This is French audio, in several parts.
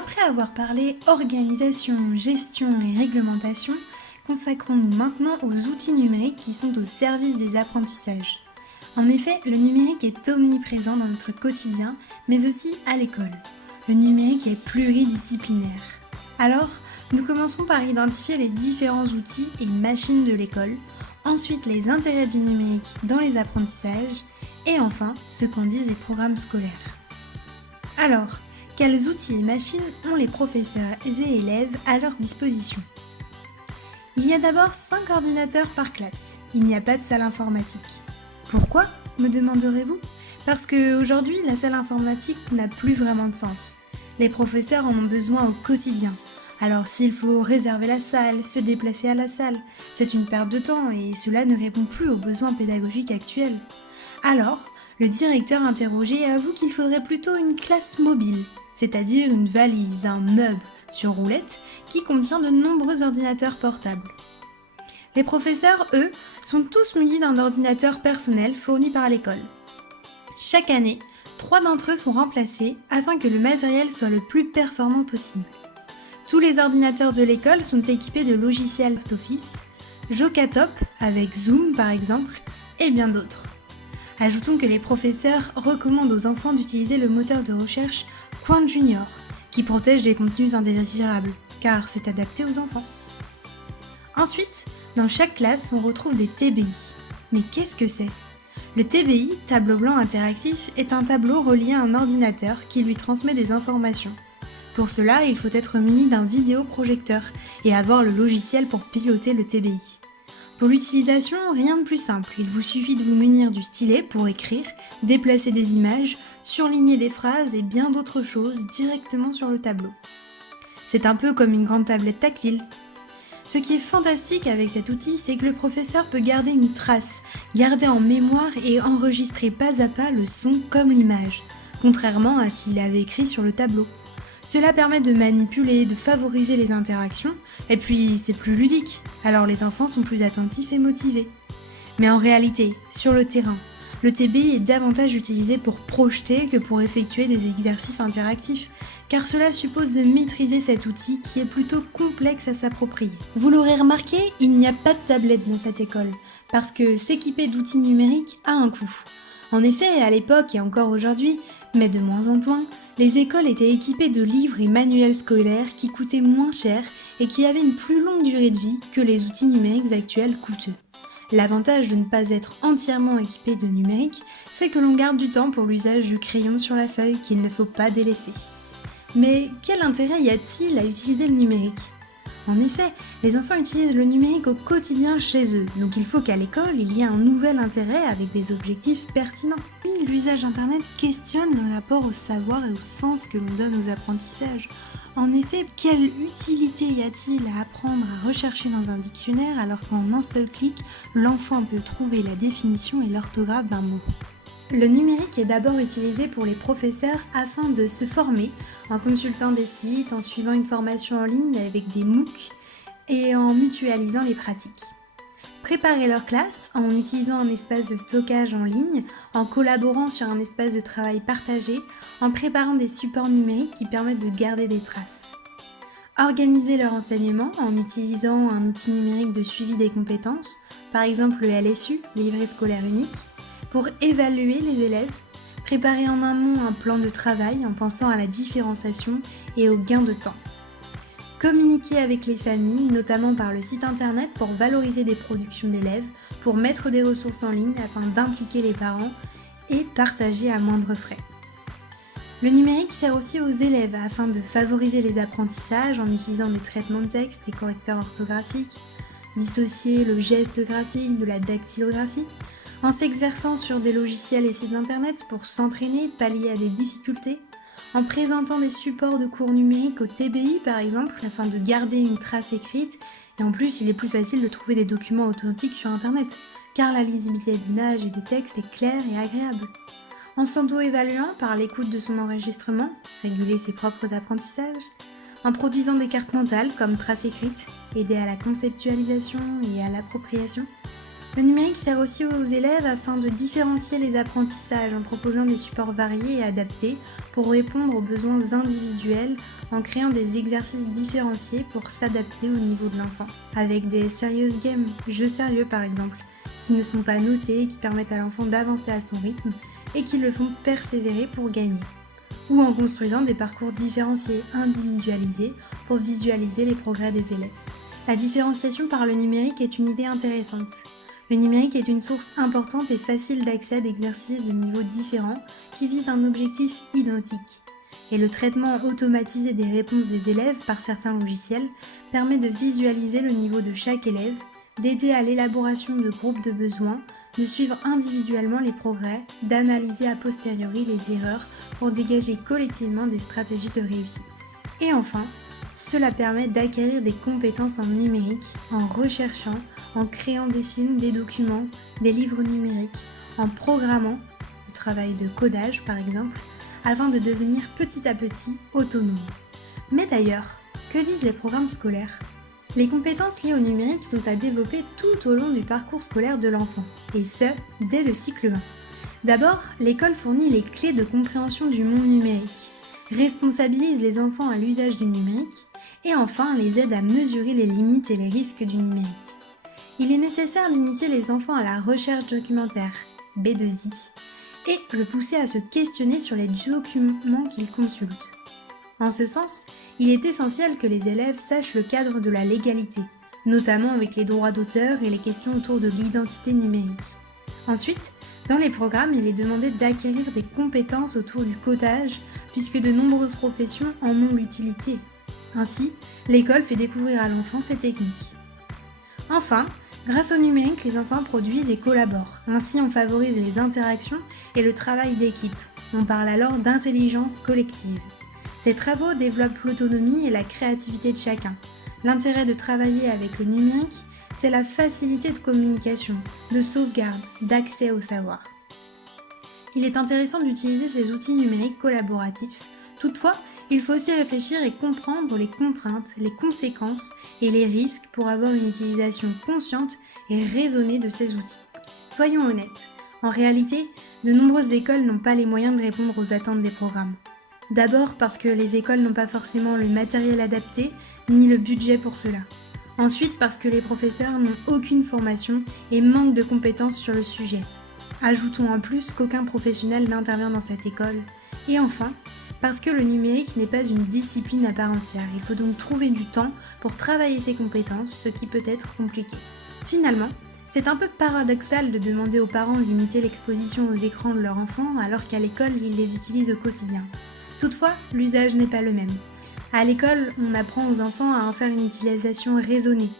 Après avoir parlé organisation, gestion et réglementation, consacrons-nous maintenant aux outils numériques qui sont au service des apprentissages. En effet, le numérique est omniprésent dans notre quotidien, mais aussi à l'école. Le numérique est pluridisciplinaire. Alors, nous commencerons par identifier les différents outils et machines de l'école, ensuite les intérêts du numérique dans les apprentissages, et enfin ce qu'en disent les programmes scolaires. Alors, quels outils et machines ont les professeurs et élèves à leur disposition ? Il y a d'abord 5 ordinateurs par classe. Il n'y a pas de salle informatique. Pourquoi, me demanderez-vous ? Parce qu'aujourd'hui, la salle informatique n'a plus vraiment de sens. Les professeurs en ont besoin au quotidien. Alors s'il faut réserver la salle, se déplacer à la salle, c'est une perte de temps et cela ne répond plus aux besoins pédagogiques actuels. Alors, le directeur interrogé avoue qu'il faudrait plutôt une classe mobile, c'est-à-dire une valise, un meuble sur roulette qui contient de nombreux ordinateurs portables. Les professeurs, eux, sont tous munis d'un ordinateur personnel fourni par l'école. Chaque année, 3 d'entre eux sont remplacés afin que le matériel soit le plus performant possible. Tous les ordinateurs de l'école sont équipés de logiciels Office, Jokatop avec Zoom par exemple, et bien d'autres. Ajoutons que les professeurs recommandent aux enfants d'utiliser le moteur de recherche Quant Junior, qui protège des contenus indésirables, car c'est adapté aux enfants. Ensuite, dans chaque classe, on retrouve des TBI. Mais qu'est-ce que c'est ? Le TBI, tableau blanc interactif, est un tableau relié à un ordinateur qui lui transmet des informations. Pour cela, il faut être muni d'un vidéoprojecteur et avoir le logiciel pour piloter le TBI. Pour l'utilisation, rien de plus simple, il vous suffit de vous munir du stylet pour écrire, déplacer des images, surligner des phrases et bien d'autres choses directement sur le tableau. C'est un peu comme une grande tablette tactile. Ce qui est fantastique avec cet outil, c'est que le professeur peut garder une trace, garder en mémoire et enregistrer pas à pas le son comme l'image, contrairement à s'il avait écrit sur le tableau. Cela permet de manipuler, de favoriser les interactions, et puis c'est plus ludique, alors les enfants sont plus attentifs et motivés. Mais en réalité, sur le terrain, le TBI est davantage utilisé pour projeter que pour effectuer des exercices interactifs, car cela suppose de maîtriser cet outil qui est plutôt complexe à s'approprier. Vous l'aurez remarqué, il n'y a pas de tablette dans cette école, parce que s'équiper d'outils numériques a un coût. En effet, à l'époque et encore aujourd'hui, mais de moins en moins, les écoles étaient équipées de livres et manuels scolaires qui coûtaient moins cher et qui avaient une plus longue durée de vie que les outils numériques actuels coûteux. L'avantage de ne pas être entièrement équipé de numérique, c'est que l'on garde du temps pour l'usage du crayon sur la feuille qu'il ne faut pas délaisser. Mais quel intérêt y a-t-il à utiliser le numérique ? En effet, les enfants utilisent le numérique au quotidien chez eux, donc il faut qu'à l'école, il y ait un nouvel intérêt avec des objectifs pertinents. Puis, l'usage d'Internet questionne le rapport au savoir et au sens que l'on donne aux apprentissages. En effet, quelle utilité y a-t-il à apprendre à rechercher dans un dictionnaire alors qu'en un seul clic, l'enfant peut trouver la définition et l'orthographe d'un mot ? Le numérique est d'abord utilisé pour les professeurs afin de se former en consultant des sites, en suivant une formation en ligne avec des MOOC et en mutualisant les pratiques. Préparer leur classe en utilisant un espace de stockage en ligne, en collaborant sur un espace de travail partagé, en préparant des supports numériques qui permettent de garder des traces. Organiser leur enseignement en utilisant un outil numérique de suivi des compétences, par exemple le LSU, livret scolaire unique, pour évaluer les élèves, préparer en amont un plan de travail en pensant à la différenciation et au gain de temps. Communiquer avec les familles, notamment par le site internet pour valoriser des productions d'élèves, pour mettre des ressources en ligne afin d'impliquer les parents et partager à moindre frais. Le numérique sert aussi aux élèves afin de favoriser les apprentissages en utilisant des traitements de texte et correcteurs orthographiques, dissocier le geste graphique de la dactylographie, en s'exerçant sur des logiciels et sites internet pour s'entraîner, pallier à des difficultés, en présentant des supports de cours numériques au TBI par exemple, afin de garder une trace écrite, et en plus il est plus facile de trouver des documents authentiques sur internet, car la lisibilité d'images et des textes est claire et agréable. En s'auto-évaluant par l'écoute de son enregistrement, réguler ses propres apprentissages, en produisant des cartes mentales comme traces écrites, aider à la conceptualisation et à l'appropriation, Le numérique sert aussi aux élèves afin de différencier les apprentissages en proposant des supports variés et adaptés pour répondre aux besoins individuels en créant des exercices différenciés pour s'adapter au niveau de l'enfant. Avec des serious games, jeux sérieux par exemple, qui ne sont pas notés et qui permettent à l'enfant d'avancer à son rythme et qui le font persévérer pour gagner. Ou en construisant des parcours différenciés, individualisés pour visualiser les progrès des élèves. La différenciation par le numérique est une idée intéressante. Le numérique est une source importante et facile d'accès d'exercices de niveaux différents qui visent un objectif identique. Et le traitement automatisé des réponses des élèves par certains logiciels permet de visualiser le niveau de chaque élève, d'aider à l'élaboration de groupes de besoins, de suivre individuellement les progrès, d'analyser a posteriori les erreurs pour dégager collectivement des stratégies de réussite. Et enfin, cela permet d'acquérir des compétences en numérique, en recherchant, en créant des films, des documents, des livres numériques, en programmant, le travail de codage par exemple, afin de devenir petit à petit autonome. Mais d'ailleurs, que disent les programmes scolaires ? Les compétences liées au numérique sont à développer tout au long du parcours scolaire de l'enfant, et ce, dès le cycle 1. D'abord, l'école fournit les clés de compréhension du monde numérique, responsabilise les enfants à l'usage du numérique, et enfin les aide à mesurer les limites et les risques du numérique. Il est nécessaire d'initier les enfants à la recherche documentaire, B2I, et le pousser à se questionner sur les documents qu'ils consultent. En ce sens, il est essentiel que les élèves sachent le cadre de la légalité, notamment avec les droits d'auteur et les questions autour de l'identité numérique. Ensuite, dans les programmes, il est demandé d'acquérir des compétences autour du codage, puisque de nombreuses professions en ont l'utilité. Ainsi, l'école fait découvrir à l'enfant ces techniques. Enfin, grâce au numérique, les enfants produisent et collaborent. Ainsi, on favorise les interactions et le travail d'équipe. On parle alors d'intelligence collective. Ces travaux développent l'autonomie et la créativité de chacun. L'intérêt de travailler avec le numérique, c'est la facilité de communication, de sauvegarde, d'accès au savoir. Il est intéressant d'utiliser ces outils numériques collaboratifs. Toutefois, il faut aussi réfléchir et comprendre les contraintes, les conséquences et les risques pour avoir une utilisation consciente et raisonnée de ces outils. Soyons honnêtes, en réalité, de nombreuses écoles n'ont pas les moyens de répondre aux attentes des programmes. D'abord parce que les écoles n'ont pas forcément le matériel adapté, ni le budget pour cela. Ensuite parce que les professeurs n'ont aucune formation et manquent de compétences sur le sujet. Ajoutons en plus qu'aucun professionnel n'intervient dans cette école. Et enfin, parce que le numérique n'est pas une discipline à part entière. Il faut donc trouver du temps pour travailler ses compétences, ce qui peut être compliqué. Finalement, c'est un peu paradoxal de demander aux parents de limiter l'exposition aux écrans de leur enfant alors qu'à l'école, ils les utilisent au quotidien. Toutefois, l'usage n'est pas le même. À l'école, on apprend aux enfants à en faire une utilisation raisonnée.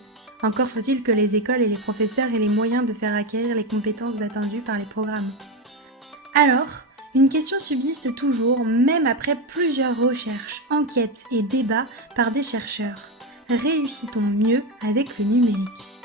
Encore faut-il que les écoles et les professeurs aient les moyens de faire acquérir les compétences attendues par les programmes. Alors, une question subsiste toujours, même après plusieurs recherches, enquêtes et débats par des chercheurs. Réussit-on mieux avec le numérique ?